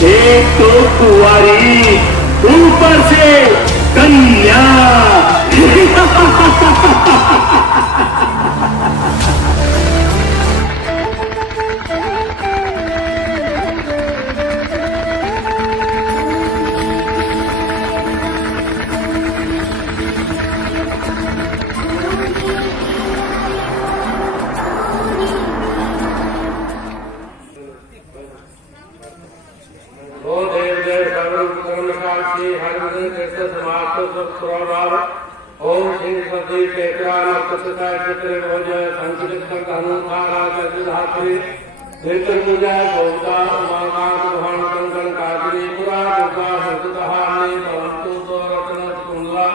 एक तो कुंवारी, ऊपर से कन्या। ओम सिंह सती टेकरा नक्षत्र चित्र भोजय संकलित हनुमारा चतुर्धात्री नित्य पूजा गौता उमाकांत भवन कंकण काजरी पुरा दुर्गा हृदहानी भवंतु तो रत्न कुंडला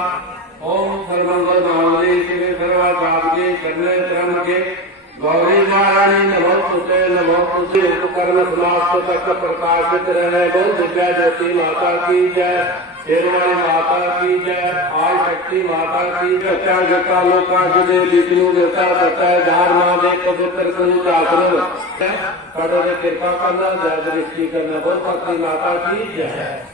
ओम सर्वमंगल मांगल्ये शिवे सर्वा साधके शरण्ये त्र्यंबके गौरी नारायणी नमोस्तुते नमोस्तुते उपकरण समाप्त तक प्रकाशित रहे बोल दिव्या ज्योति माता की जय शेरवाली माता की जय आय शक्ति माता की जय जटा लोका जुदे विष्णु देवता सत्य धार महादेव पवित्र कुंज आश्रम कड़े कृपा करना जय दृष्टि करना बोल भक्ति माता की जय।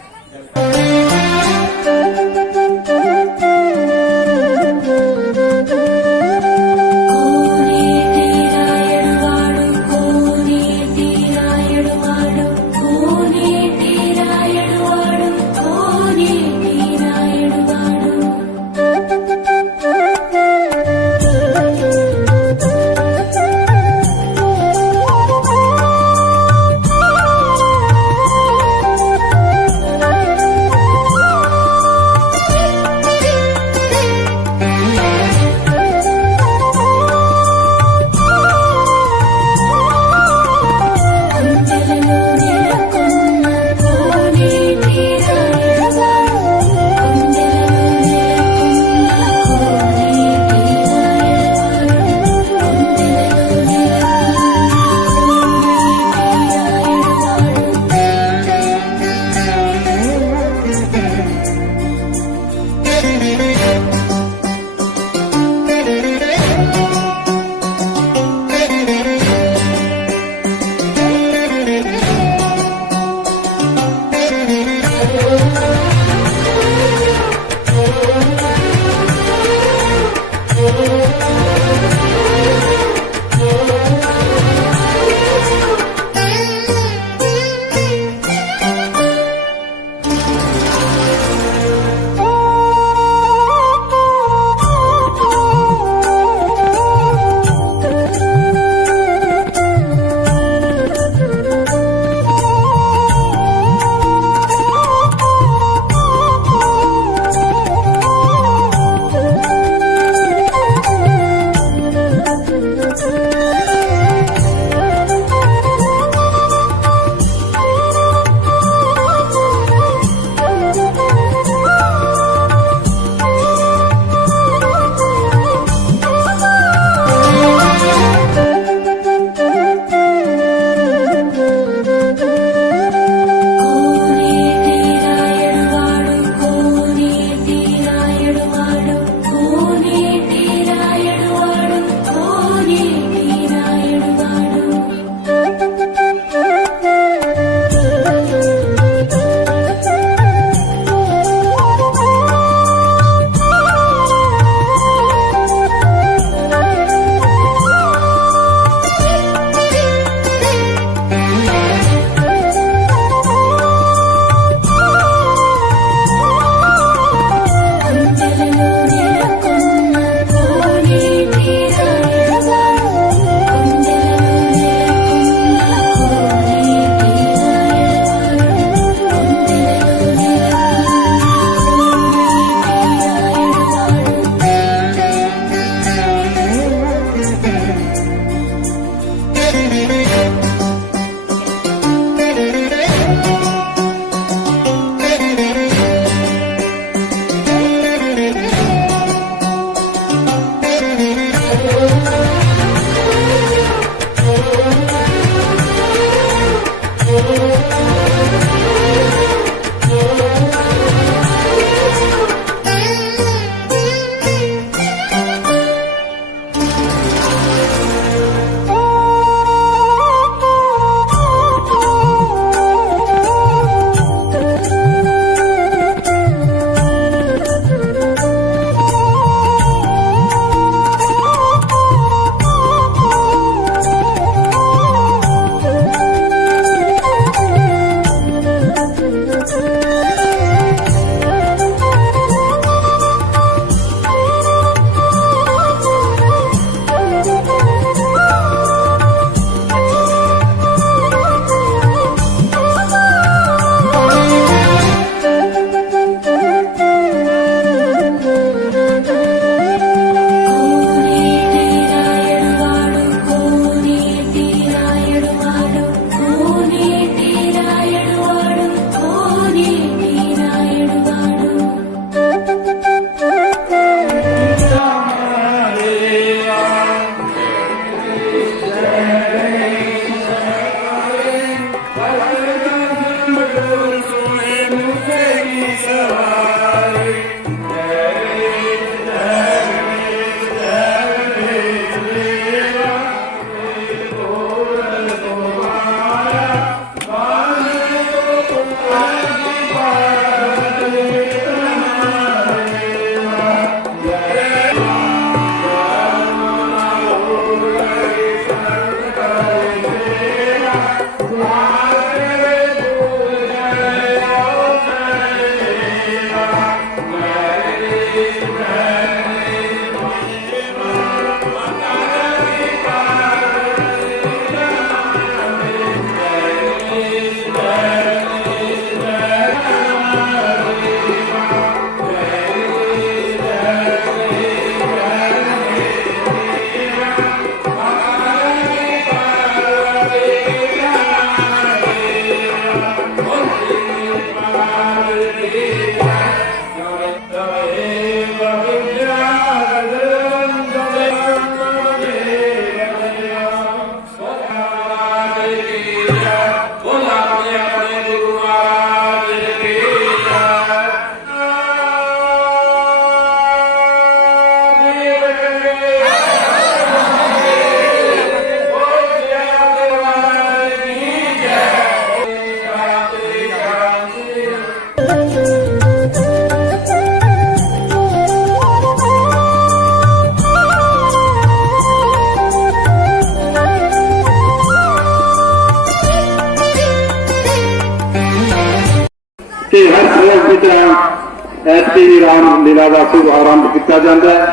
कि हर साल की तरह ऐतकी भी राम लीला का शुभ आरंभ किया जाता है।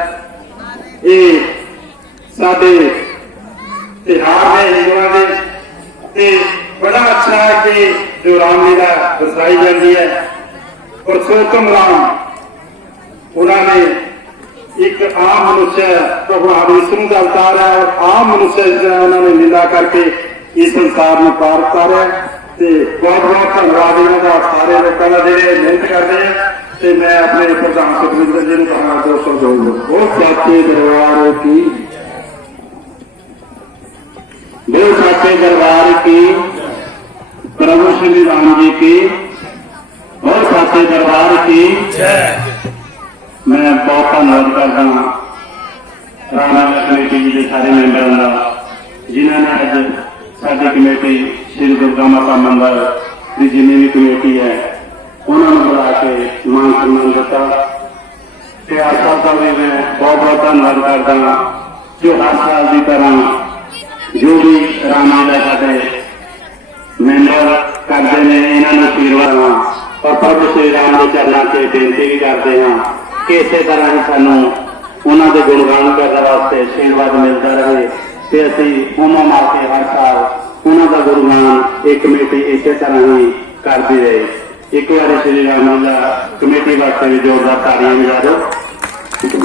ये साडे तिहार ने हिंदुओं के बड़ा अच्छा है कि जो रामलीला दर्शाई जाती है। पुरुषोत्तम राम उन्होंने एक आम मनुष्य भगवान विष्णु का अवतार है और आम मनुष्य उन्होंने लीला करके इस संसार में पार उतारा। बहुत बहुत धन्यवाद इन्होंने सारे लोगों का जो मेहनत करते हैं। मैं अपने प्रधान सुखविंदर जी ने कहा दोस्तों वो सच्चे दरबार की दो सच्चे दरबार की प्रभु श्री राम जी की और सच्चे दरबार की मैं बहुत धन्यवाद करता रामलीला कमेटी जी के सारे मैंबरों का जिन्होंने अज साडी कमेटी श्री दुर्गा माता मंदिर की जिन्नी भी कमेटी है उन्होंने बुला के मान सम्मान दिता। आशा का भी मैं बहुत बहुत धन्यवाद करता जो हर साल की तरह जो भी रामलीला साडे मैंबर करते हैं इन्होंने आशीर्वाद और प्रभु श्री राम के चरणों से बेनती भी करते हैं कि इस तरह ही सानू उन्होंने गुणगान करने वास्ते आशीर्वाद मिलता रहे। असी उन्होंने मार के हर साल उन्होंने गुणगान एक कमेटी इस तरह ही करती रहे। एक बार श्री रामलीला कमेटी वास्ते भी जोरदार तालियां बजा दो।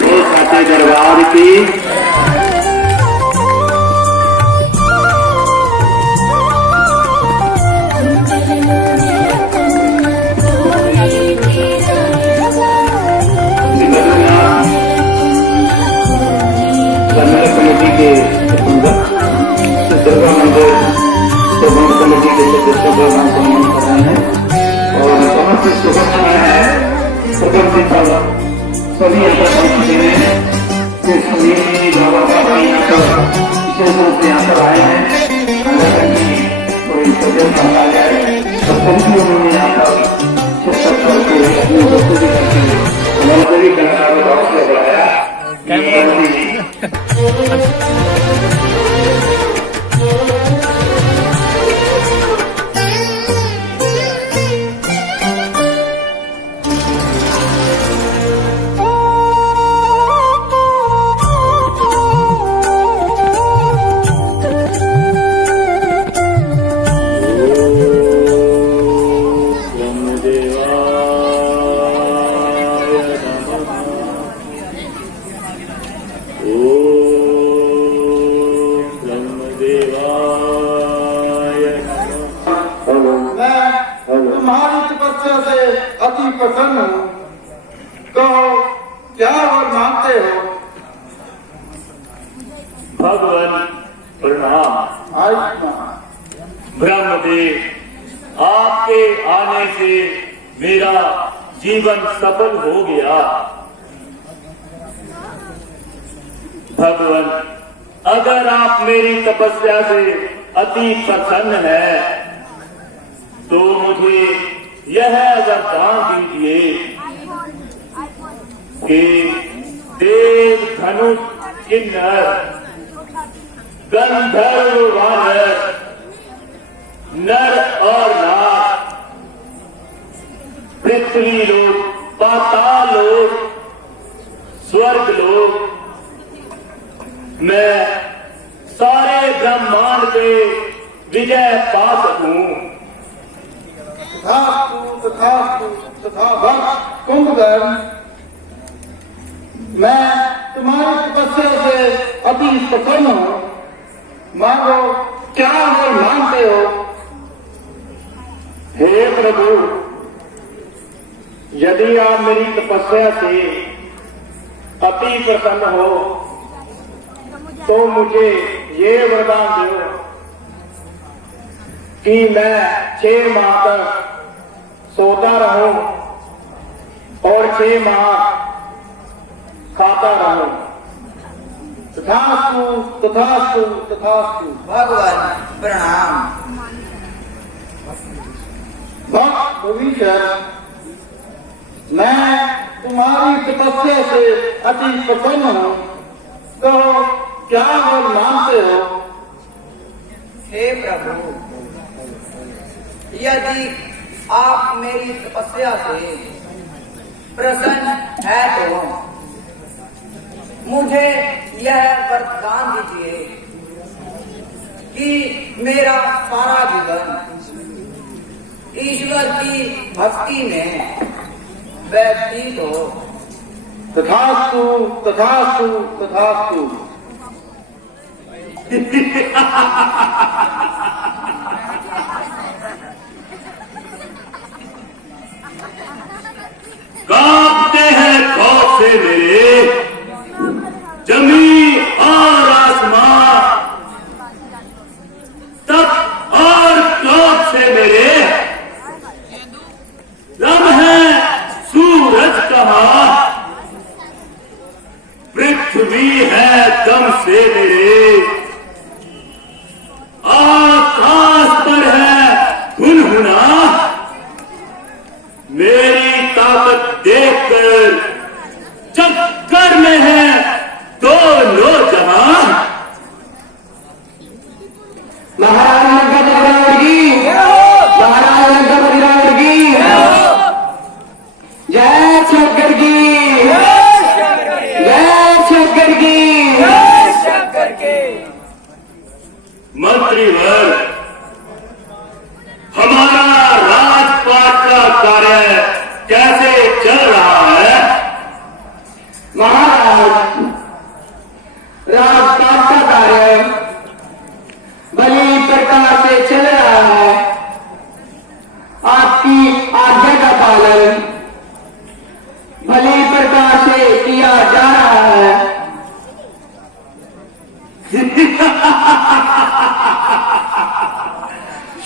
वो सच्चे दरबार की कमेटी के दुर्गा मंदिर प्रबंध कमेटी के सदस्यों का नाम सम्मान कर रहे हैं और समस्त शुभकामनाएं हैं सभी बाबा विशेष रूप से यहाँ पर आए हैं। कोई सदस्य आ जाए तो सभी उन्होंने यहाँ पर शिक्षक करके अपनी उपस्थिति करके उन्होंने सभी कलाकारों का हौसला बढ़ाया। तुम्हारी तपस्या से अति प्रसन्न हूँ। कहो क्या और मांगते हो? भगवान प्रणाम। ब्रह्मदेव आपके आने से मेरा जीवन सफल हो गया। भगवान अगर आप मेरी तपस्या से अति प्रसन्न हैं तो मुझे यह वरदान दीजिए कि देव धनुष किन्नर गंधर्व वानर नर और नाग पृथ्वी लोक पाताल लोक स्वर्ग लोक मैं सारे ब्रह्मांड पे विजय पा सकूं। कुंभकर्ण मैं तुम्हारी तपस्या से अति प्रसन्न हूँ। मांगो क्या और मांगते हो? हे प्रभु यदि आप मेरी तपस्या से अति प्रसन्न हो तो मुझे ये वरदान दो कि मैं 6 माह तक सोता रहूं और 6 माह खाता रहूं। तथास्तु तथास्तु तथास्तु। भगवान प्रणाम। भक्त भविष्य मैं तुम्हारी तपस्या से अति प्रसन्न हूँ। तो क्या और मानते हो? हे प्रभु, यदि आप मेरी तपस्या से प्रसन्न है तो मुझे यह वरदान दीजिए कि मेरा सारा जीवन ईश्वर की भक्ति में व्यतीत हो। तथास्तु तथास्तु तथास्तु। कांपते हैं खौफ से मेरे जमीन और आसमान, तप और क्रोध से मेरे रब है सूरज कहाँ, पृथ्वी है दम से मेरे, आकाश पर है गुनगुना, मेरी ताकत देखकर चक्कर में है दोनों जहां। महाराज लंका की महाराज लंका की जय शंकर की जय शंकर की। मंत्रीवर, हमारा राजपाट का कार्य कैसे चल रहा है? महाराज, राजपाट का कार्य भली प्रकार से चल रहा है। आपकी आज्ञा का पालन भली प्रकार से किया जा रहा है।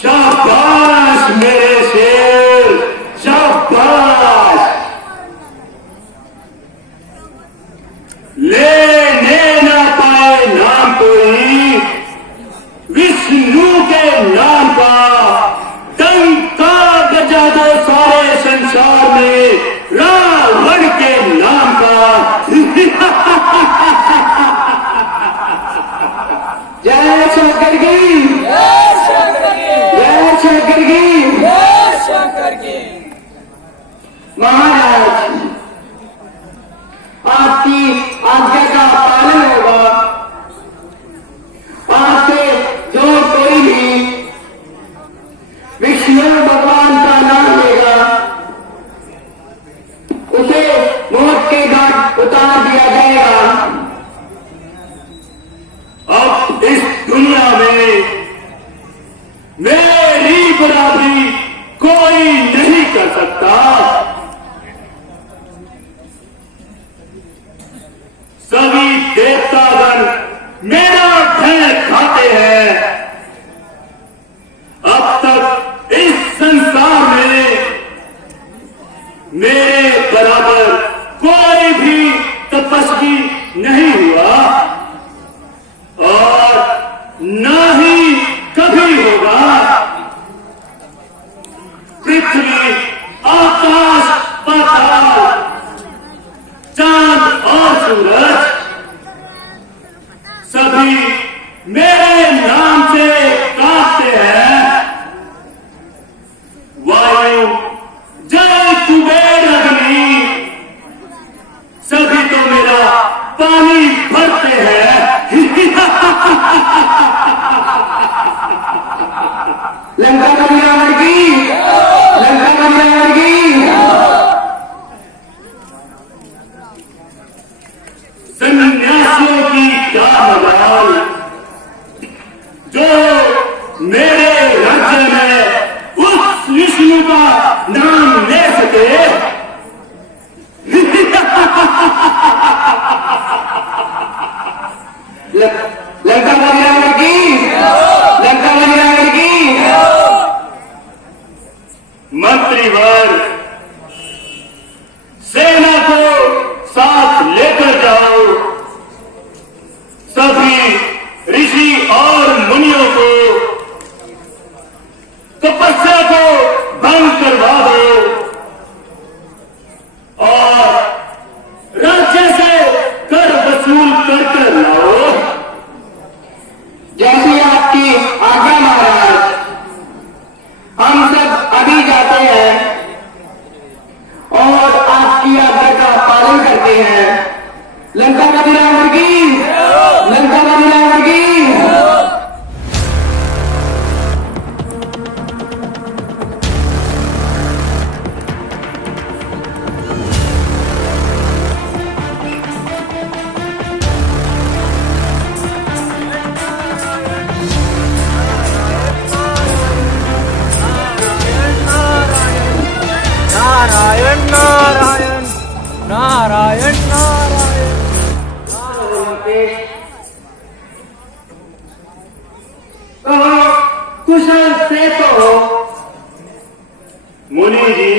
शाबाश मेरे शेर, शाबाश। लेने ना पाए नाम कोई विष्णु के नाम का, डंका बजा दो सारे संसार में रावण के नाम का। जय शंकर की जय शंकर की। महाराज, आपकी आज्ञा का पालन होगा। आज से जो कोई भी विष्णु भगवान का नाम लेगा उसे मौत के घाट उतार दिया जाएगा। अब इस दुनिया में मेरी बराबरी कोई नहीं कर सकता। सभी देवतागण मेरा भय खाते हैं। अब तक इस संसार में मेरे बराबर कोई भी तपस्वी नहीं हुआ और न ही कभी होगा। पृथ्वी, आकाश, पाताल, चांद और सूरज सभी मेरे नाम से कांपते हैं। वायु, जल, कुबेर, अग्नि सभी तो मेरा पानी भरते हैं। लंका का रावण की लंका का रावण की। सन्यासियों की क्या मजाल जो मेरे राज्य में उस विष्णु का नाम ले सके। लंका का रावण की लंका का रावण की। मंत्रीवर, सेना को साथ लेकर जाओ। सभी ऋषि और मुनियों को तपस्या को भंग करवा दो और राज्य से कर वसूल कर लाओ। जैसी आपकी आज्ञा महाराज। हम सब अभी जाते हैं। लंका पति रावण की, लंका पति रावण की। नारायण नारायण नारायण नारायण। कुशल से तो मुनि जी,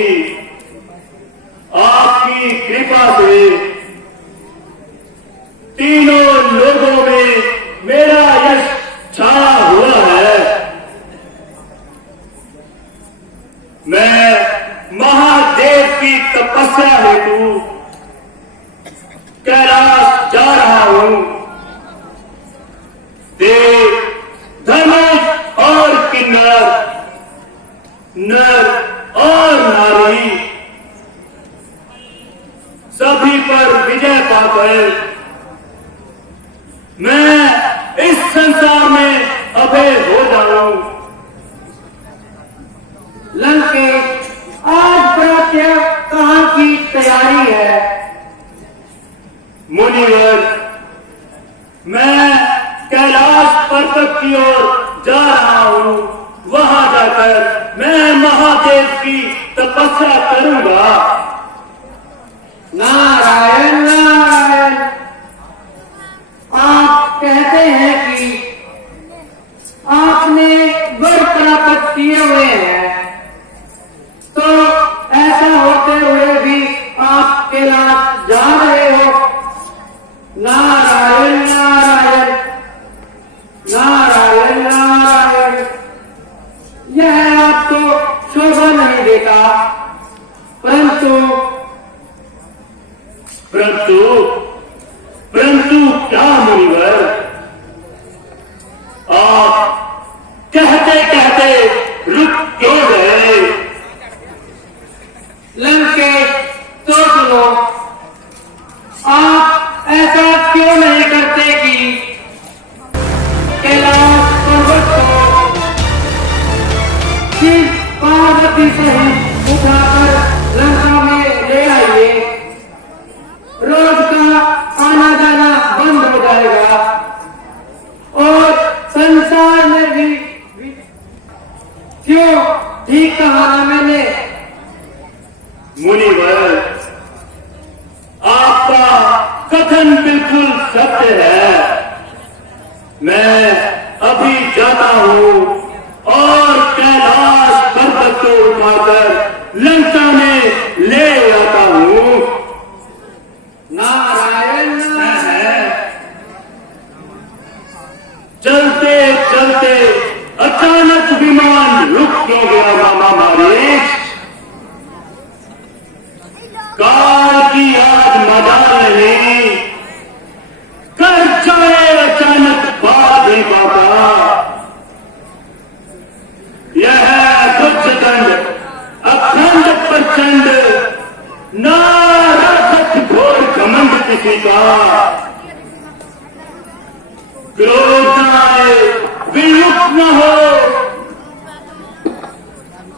आपकी कृपा से तीनों लोगों में मेरा यश छाया हुआ है। मैं महादेव की तपस्या हेतु कैलाश जा रहा हूं। देव, धनुष और किन्नर, नर और नारी सभी पर विजय पाकर मैं इस संसार में अभय हो जाऊं। लंकेश, आज प्रातः कहाँ की तैयारी है? मुनिवर, मैं कैलाश पर्वत की ओर जा रहा हूं। वहां जाकर मैं महादेव की तपस्या करूंगा। नारायण नारायण। आप कहते हैं कि आपने वर प्राप्त किए हुए हैं, तो ऐसा होते हुए भी आप कैलाश जा रहे हो। नारायण नारायण नारायण नारायण। यह आपको शोभा नहीं देता, परंतु परंतु क्या मुनिवर, आप कहते कहते रुक क्यों गए? लंकेश, सोच लो, आप ऐसा क्यों नहीं करते कि कैलाश पर्वत को शिव पार्वती सहित उठाकर लंका में ले आइए। रोज का आना जाना बंद हो जाएगा और संसार में भी क्यों, ठीक कहा ना मैंने? मुनिवर, आपका कथन बिल्कुल सत्य है। मैं अभी जाता हूं और कैलाश पर्वत को उठाकर लंका में ले आता हूं। नारायण नारायण। चलते चलते अचानक विमान रुक क्यों गया मामा मारीच? काल की आज मदार नहीं, कर जाए अचानक बात नहीं पाता। यह दुर्जदंड अखंड प्रचंड, नारथ घोर घमंड किसी का। क्रोध न आए, विमुख न हो,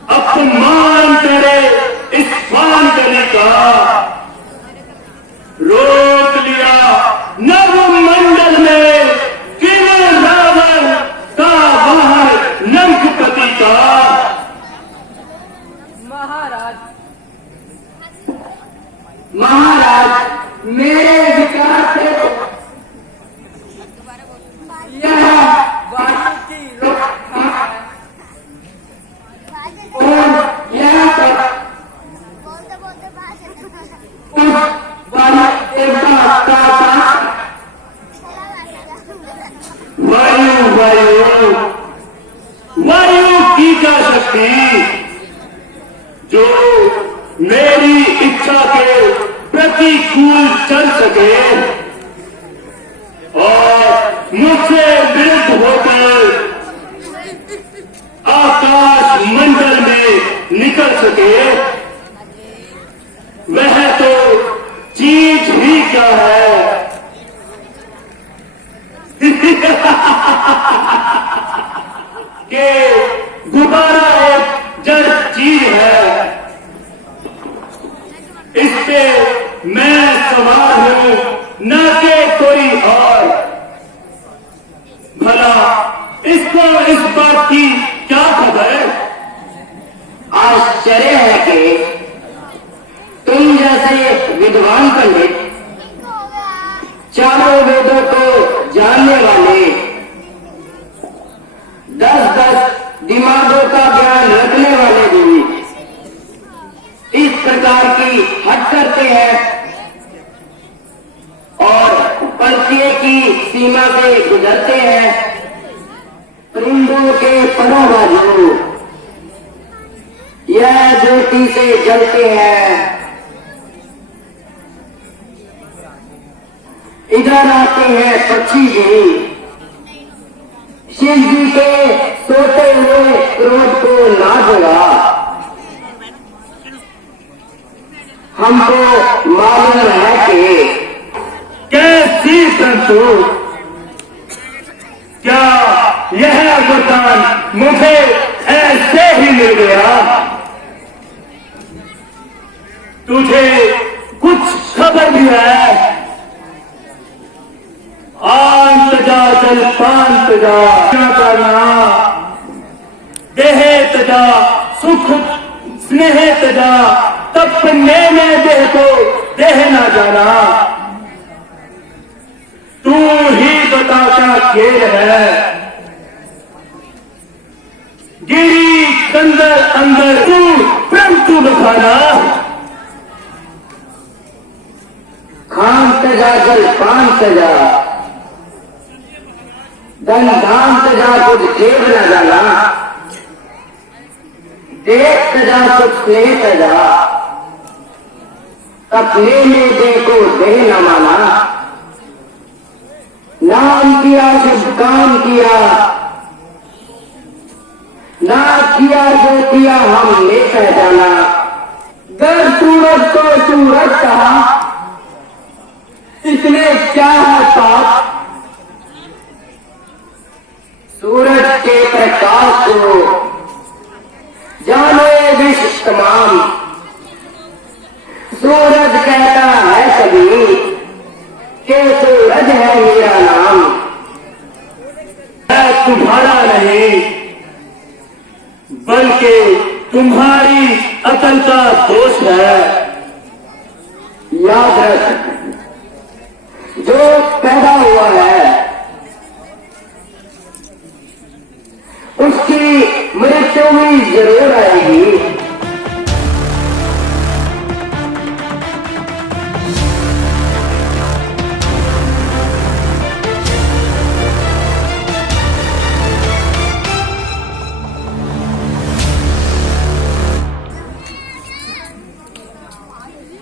अपमान करे इस पान करने का। रोक लिया नवमंडल में केवल रावण का बाहर लंकपति का। महाराज, मेरे विचार से यह वायु की रोकथाम है और यह सब उस वायु देवता का वायु वायु वायु की क्या शक्ति जो मेरी इच्छा के प्रतिकूल चल सके और मुझसे विरुद्ध होकर आकाश मंडल में निकल सके। वह तो चीज ही क्या है, पे मैं सवार हूं, न के कोई और। भला इसको इस बात की क्या खबर? आश्चर्य है कि तुम जैसे विद्वान पंडित, चारों वेदों को जानने वाले, 10-10 दिमागों का ज्ञान रखने वाले भी इस प्रकार की हट करते हैं और पर्चे की सीमा से गुजरते हैं। परिंदों के परोबाजू यह ज्योति से जलते हैं। इधर आते हैं पक्षी भी, शिव जी के सोते हुए क्रोध को ना जगा। हमको मालूम है कि कैसी संतोष, क्या यह वरदान मुझे ऐसे ही मिल गया? तुझे कुछ खबर भी है? आंत जा जलपांत जा, क्या करना? देह तजा सुख स्नेह तजा, तपने में देह को देह ना जाना। तू ही बता क्या खेल है? गिरी अंदर अंदर तू परंतु बखाना। खान तजा जलपान तजा, धन धाम तजा कुछ जेब न जाना। देख तजा कुछ स्नेह तजा, अपने में देह को देह न माना। नाम किया शुभ काम किया, ना किया जो किया हमने पहचाना। गर सूरज को सूरज कहा, इसने क्या है पाप? सूरज के प्रकाश को जाने विश्व तमाम। सूरज कहता है सभी कि सूरज है मेरा नाम। मैं तुम्हारा नहीं, बल्कि तुम्हारी अकल का दोष है। याद रख, जो पैदा हुआ है उसकी मृत्यु भी जरूर आएगी।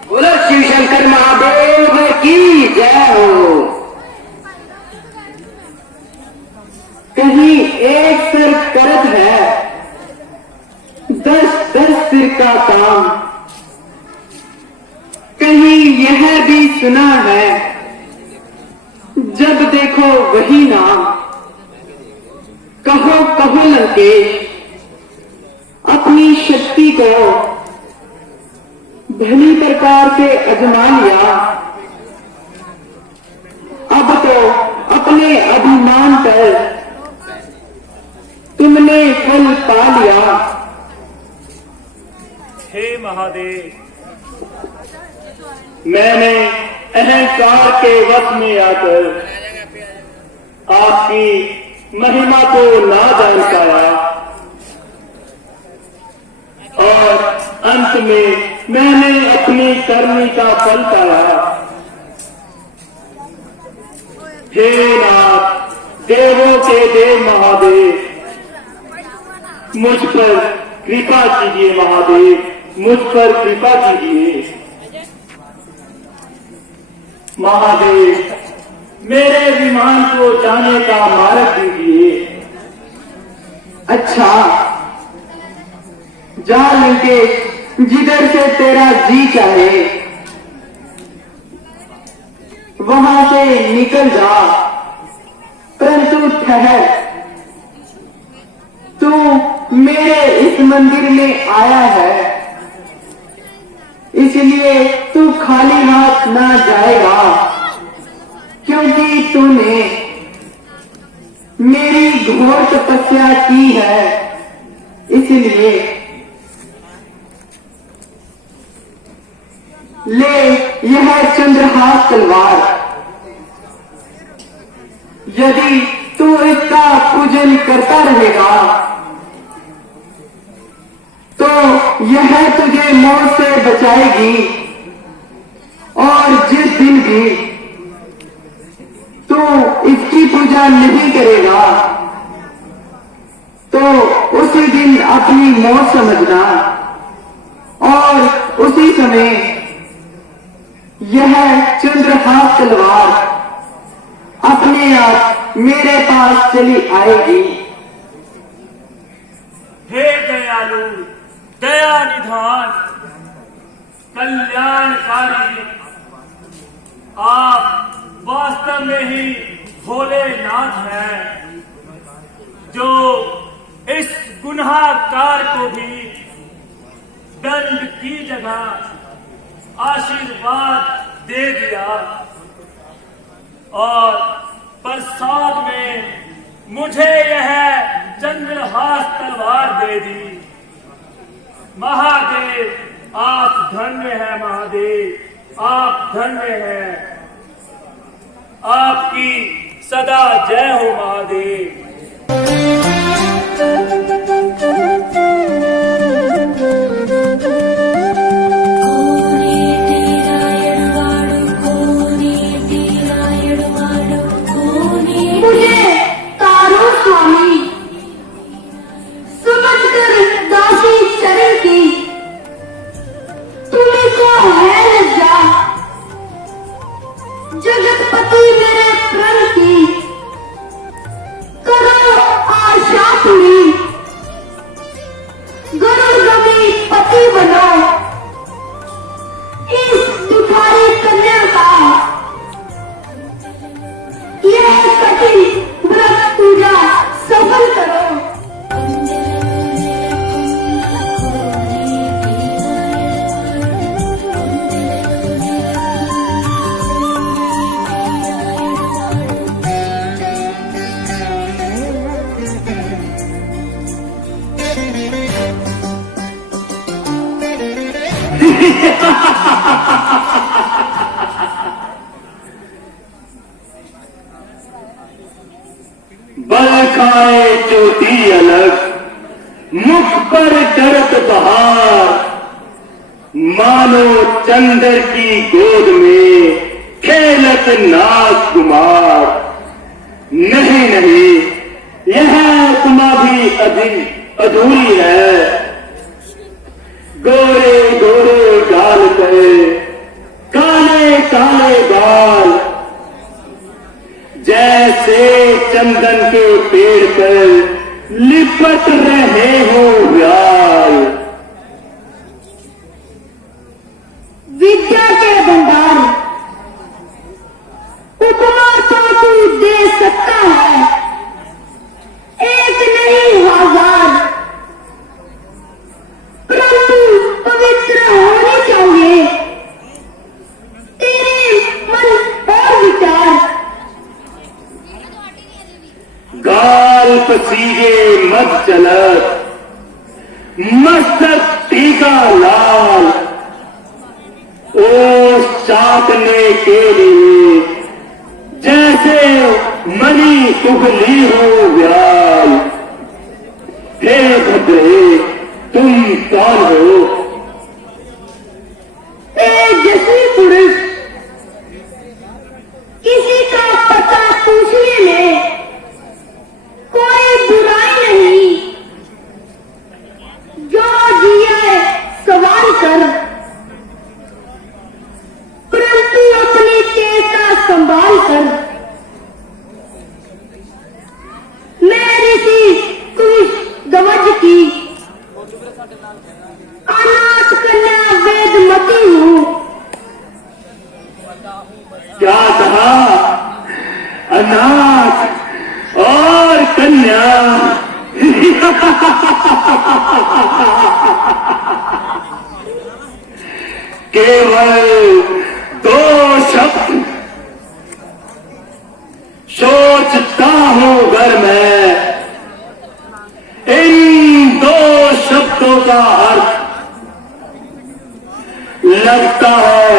बोलो शिव शंकर महादेव की जय हो। कहीं एक सिर करत है, 10-10 सिर का काम। कहीं यह भी सुना है, जब देखो वही नाम। कहो कहो लंकेश, अपनी शक्ति को भली प्रकार से अजमा लिया। अब तो अपने अभिमान पर तुमने फल पा लिया। हे महादेव, मैंने अहंकार के वश में आकर आपकी महिमा को ना जान पाया और अंत में मैंने अपनी करनी का फल पाया। हे नाथ, देवों के देव महादेव, मुझ पर कृपा कीजिए। महादेव, मुझ पर कृपा कीजिए। महादेव, मेरे विमान को जाने का मार्ग दीजिए। अच्छा, जा लंकेश, जिधर से तेरा जी चाहे वहां से निकल जा। परंतु ठहर, तू मेरे इस मंदिर में आया है, इसलिए तू तू खाली हाथ ना जाएगा, क्योंकि तूने मेरी घोर तपस्या की है। इसलिए ले यह चंद्रहास तलवार। यदि तू इसका पूजन करता रहेगा तो यह तुझे मौत से बचाएगी, और जिस दिन भी तू इसकी पूजा नहीं करेगा तो उसी दिन अपनी मौत समझना, और उसी समय यह चंद्रहास तलवार अपने आप मेरे पास चली आएगी। हे दयालु, दया निधान, कल्याणकारी, आप वास्तव में ही भोलेनाथ हैं, जो इस गुनाहगार को भी दंड की जगह आशीर्वाद दे दिया और प्रसाद में मुझे यह चंद्रहास तलवार दे दी। महादेव आप धन्य हैं, महादेव आप धन्य हैं, आपकी सदा जय हो महादेव। जगतपति मेरे प्रण की करो आशा पूरी, गरुड़गमी पति बनो इस दुखारी कन्या का। यह कठिन व्रत पूजा सफल करो। बल खाए चोटी अलग, मुख पर दर्द बहार, मानो चंद्र की गोद में खेलत नाग कुमार। नहीं नहीं, यह उपमा भी अधिक अधूरी है। गोरे गोरे गाल पे काले काले बाल, जैसे चंदन के पेड़ पर लिपट रहे हो व्याल। विद्या के भंडार उपमा तो तू दे सकता है, एक नहीं हजार, परंतु पवित्र होने चाहिए तेरे मन और विचार। गाल पसीगे मत चलत, मस्तक टीका लाल, ओस चाटने के लिए जैसे मणि उगली हो व्याल। हे भद्रे, तुम कौन हो? तेजस्वी पुरुष, किसी का पता पूछने में कोई बुराई नहीं। जो जिए सवाल कर, परंतु अपनी चेष्टा संभाल कर। मैं ऋषि कुश ध्वज की अनाथ कन्या वेदमती हूँ। क्या कहा? अनाथ और कन्या। केवल 2 शब्द सोचता हूं घर में, इन 2 शब्दों का अर्थ लगता है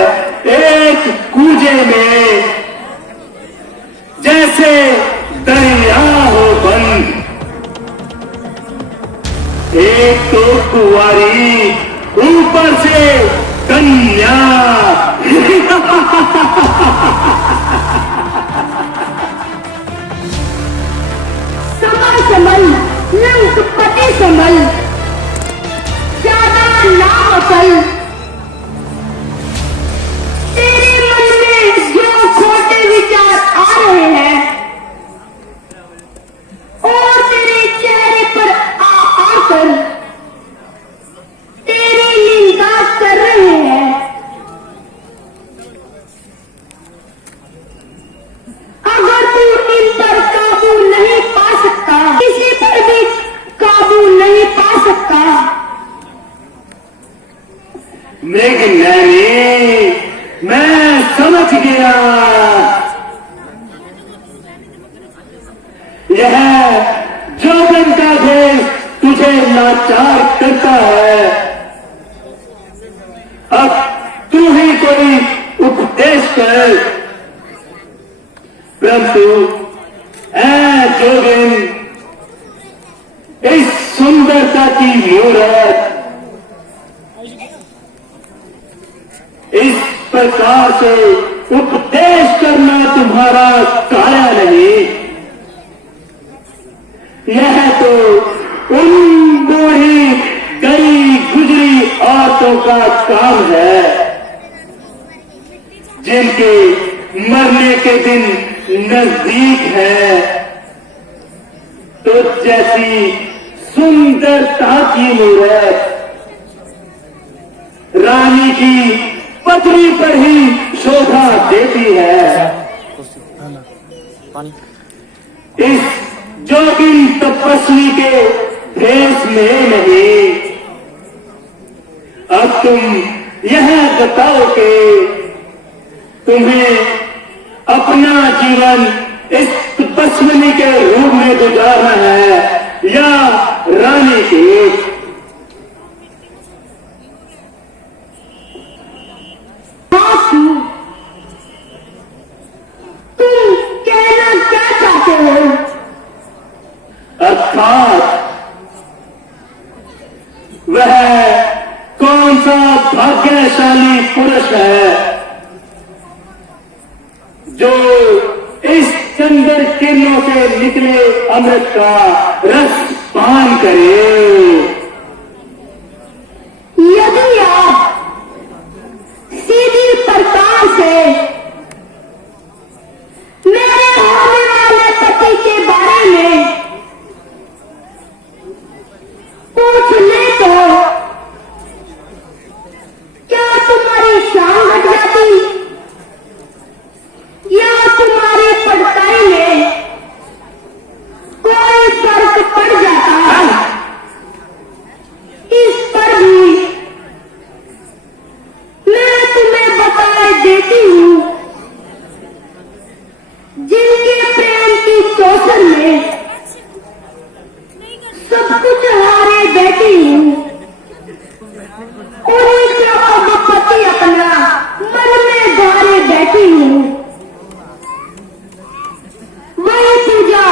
एक कूजे में जैसे दरिया हो बंद। एक तो कुंवारी, ऊपर से कन्या। संभल संभल लंक पति संभल, ज्यादा ना मचल। तेरे मन में जो खोटे विचार आ रहे हैं और तेरे चेहरे पर आकर तेरी निंदा कर रहे हैं, अगर तू इन पर काबू नहीं पा सकता, किसी पर भी काबू नहीं पा सकता। मृगनयनी, मैं समझ गया। यह जोगन का भेष तुझे लाचार करता है। अब तू ही कोई उपदेश कर। परंतु ऐ जोगिन, इस सुंदरता की मूरत इस प्रकार से उपदेश करना तुम्हारा कार्य नहीं। यह तो उन बूढ़ी गई गुजरी औरतों का काम है जिनके मरने के दिन नजदीक है। तो जैसी सुंदरता की मूरत रानी की पत्नी पर ही शोभा देती है, इस जोगिन तपस्वी के भेष में नहीं। अब तुम यह बताओ कि तुम्हें अपना जीवन इस तपस्विनी के रूप में गुजारना है या रानी के। तुम कहना क्या चाहते हो? अर्थात वह कौन सा भाग्यशाली पुरुष है जो इस चंद्र किरणों से निकले अमृत का रस पान करे। यदि आप सीधी प्रकार से मेरे होने वाले पति के बारे में पूछ ले तो क्या तुम्हारी शान घट जाती या तुम्हारी पढ़ाई में कोई फर्क पड़ जाता? इस पर भी मैं तुम्हें बताए देती हूँ, जिनके प्रेम की चौसर में सब कुछ हारे बैठी हूँ, उन्हीं के अब पति अपना मन में गारे बैठी हूँ। वही पूजा,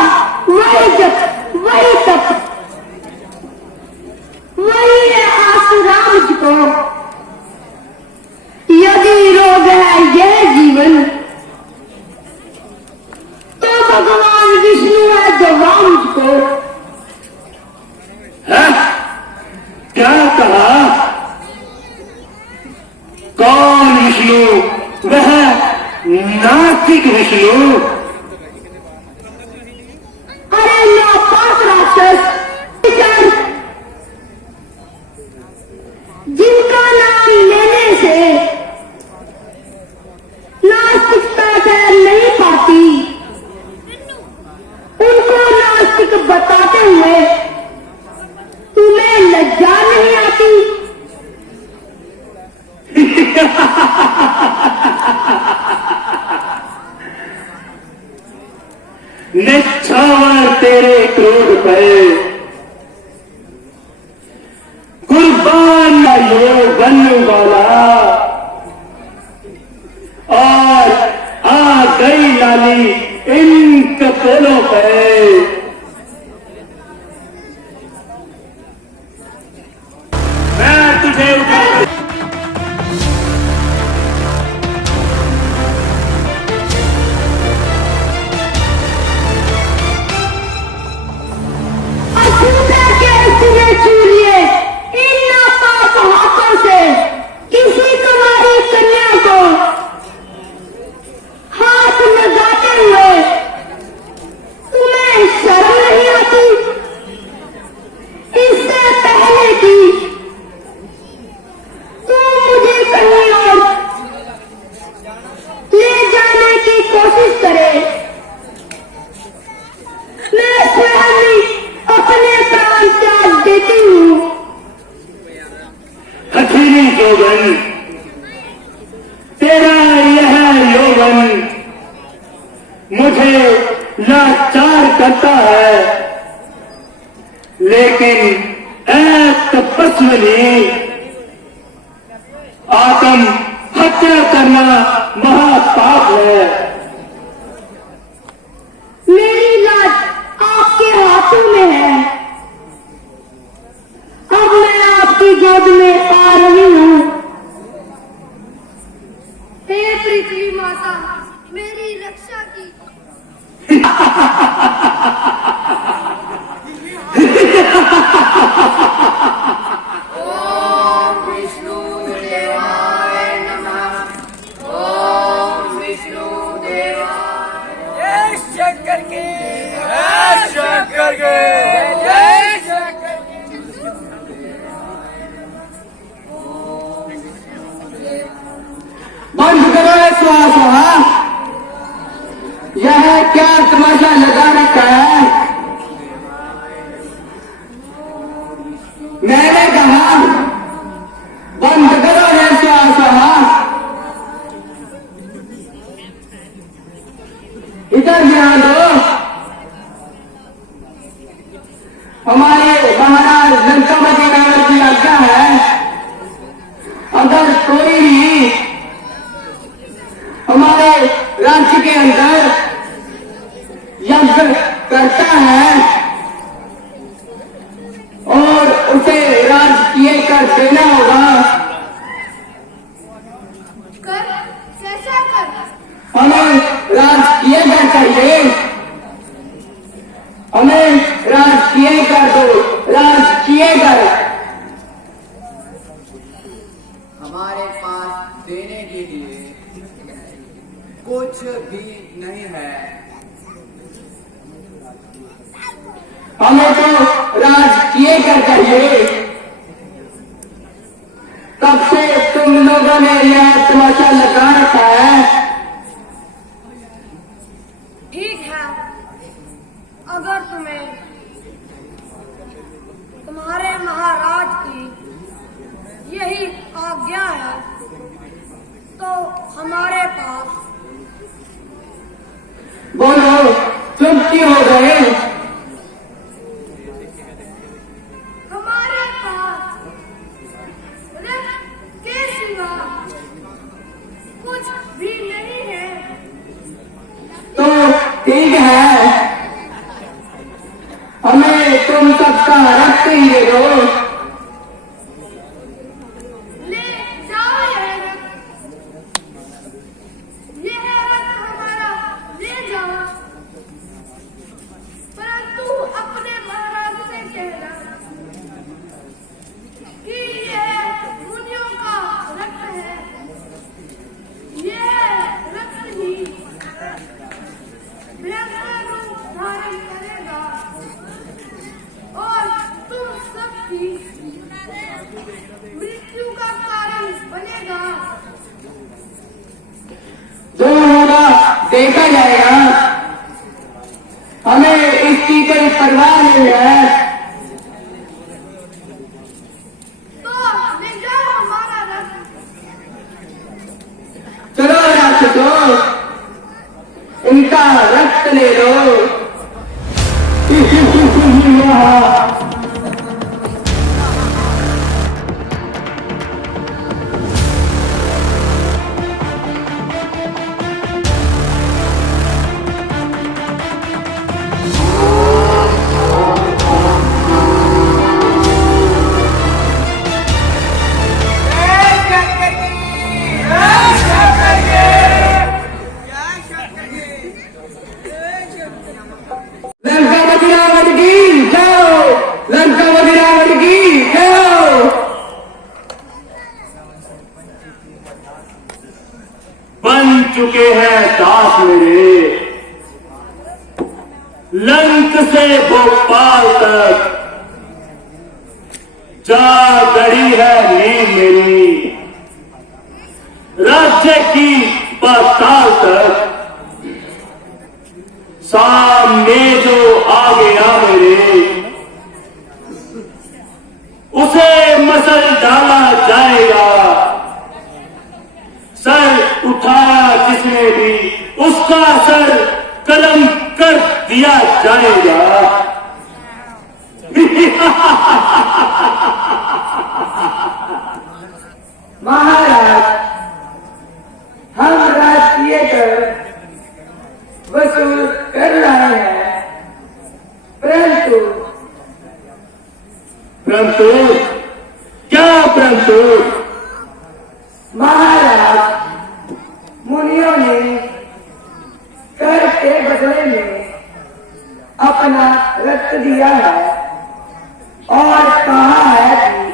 वही जप, वही तप, वही है आस राम जी को। यदि रोग है यह जीवन, तो भगवान विष्णु है जो राम जी को। है? क्या कहा? कौन विष्णु? वह नास्तिक विष्णु। अरे नापाक राक्षस, जिनका नाम लेने से नास्तिकता ठहर नहीं पाती, उनको नास्तिक बताते हुए तुम्हें लज्जा नहीं आती? निछावर तेरे क्रोध पे कुर्बान यौवन वाला, और आ गई लाली इन कपोलों पे। मैं तुझे उठा अछूता के सिरे चूरिए इन नापाक हाथों से किसी कुमारी कन्या को हाथ लगाते हुए तुम्हें शर्म नहीं आती? इससे पहले कि तुम मुझे कहीं और ले जाने की कोशिश करे, मैं स्वयं ही अपने प्राण त्याग देती हूँ। हथेली यौवन, तेरा यह यौवन मुझे लाचार करता है, लेकिन ऐ तपस्विनी, आत्म हत्या करना महापाप है। मेरी लाज आपके हाथों में है। अब मैं आपकी गोद में आ रही हूँ। हे पृथ्वी माता, मेरी रक्षा की। ओम विष्णु देवाय नमः। ओम विष्णु देवाय। जय शंकर के, जय शंकर के, जय शंकर के। बंद करो श्वास। यह क्या तमाशा लगा रखा है? मैंने कहा बंद करो श्वास। इधर ध्यान दो। हमारे महाराज लंकापति नागर की आज्ञा है, अगर कोई भी हमारे राज्य के अंदर यज्ञ करता है और उसे राजकीय कर देना होगा। कर, कैसा कर? हमें राजकीय कर चाहिए। हमें राजकीय कर दो, राजकीय कर। हमारे पास देने के लिए कुछ भी नहीं है। हमें तो राजकीय कर चाहिए। तब से तुम लोगों ने यह तमाशा लगा रखा है। ठीक है, अगर तुम्हें तुम्हारे महाराज की यही आज्ञा है तो हमारे पास। बोलो, तुम क्यों हो गए? हमारे पास रक्त के सिवा कुछ भी नहीं है। तो ठीक है, हमें तुम सबका रक्त ही दे दो। ले जाओ यह रक्त। यह रक्त हमारा ले जाओ, परंतु अपने महाराज से कहना कि यह मुनियों का रक्त है। यह रक्त ही भयंकर रूप धारण करेगा और तुम सबकी मृत्यु का कारण बनेगा। जो होगा देखा जाएगा। हमें इसकी कोई परवाह नहीं है। तो ले जाओ हमारा रक्त। दो, इनका रक्त ले लो। लंकापति रावण की जय, लंकापति रावण की जय। बन चुके हैं दास मेरे, लंक से भोपाल तक जा गड़ी है नींद मेरी, राज्य की पाताल तक सामने जो आ गया मेरे, उसे मसल डाला जाएगा। सर उठाया जिसने भी, उसका सर कलम कर दिया जाएगा। महाराज, हम राष्ट्रीय कर वसूल कर रहे हैं, परंतु क्या परंतु? महाराज, मुनियों ने कर के बदले में अपना रक्त दिया है और कहा है कि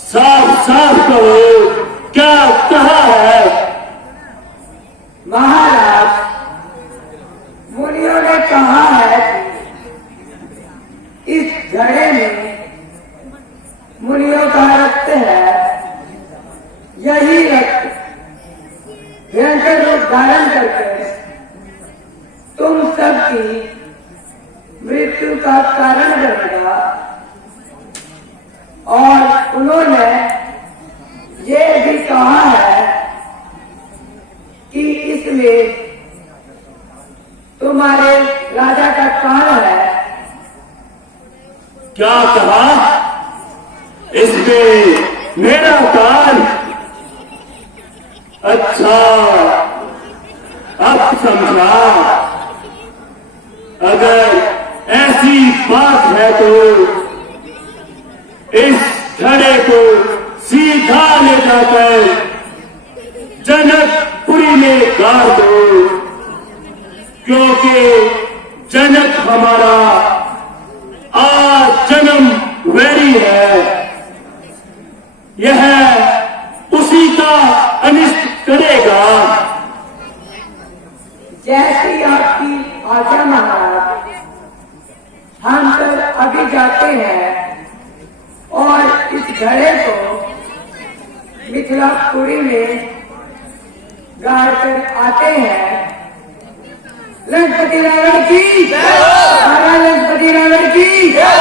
साफ साफ कहो, क्या कहा है? महाराज, मुनियों ने कहा है कि इस घड़े में मुनियों का रक्त है, यही रक्त भयंकर रूप धारण करके तुम सबकी मृत्यु का कारण बनेगा। और उन्होंने ये भी कहा है कि इसमें तुम्हारे राजा का कान है। क्या कहा? इसमें मेरा कान? अच्छा, अब समझा। अगर ऐसी बात है तो इस घड़े को सीधा ले जाकर जनकपुरी में गाड़ दो, क्योंकि जनक हमारा आज जन्म वैरी है। यह उसी का अनिष्ट करेगा। जैसी आपकी आज्ञा महाराज, हम सब अभी जाते हैं और इस घड़े को मिथिलापुरी में गाड़ कर आते हैं। लंकापति रावण की जय, लंकापति रावण की जय।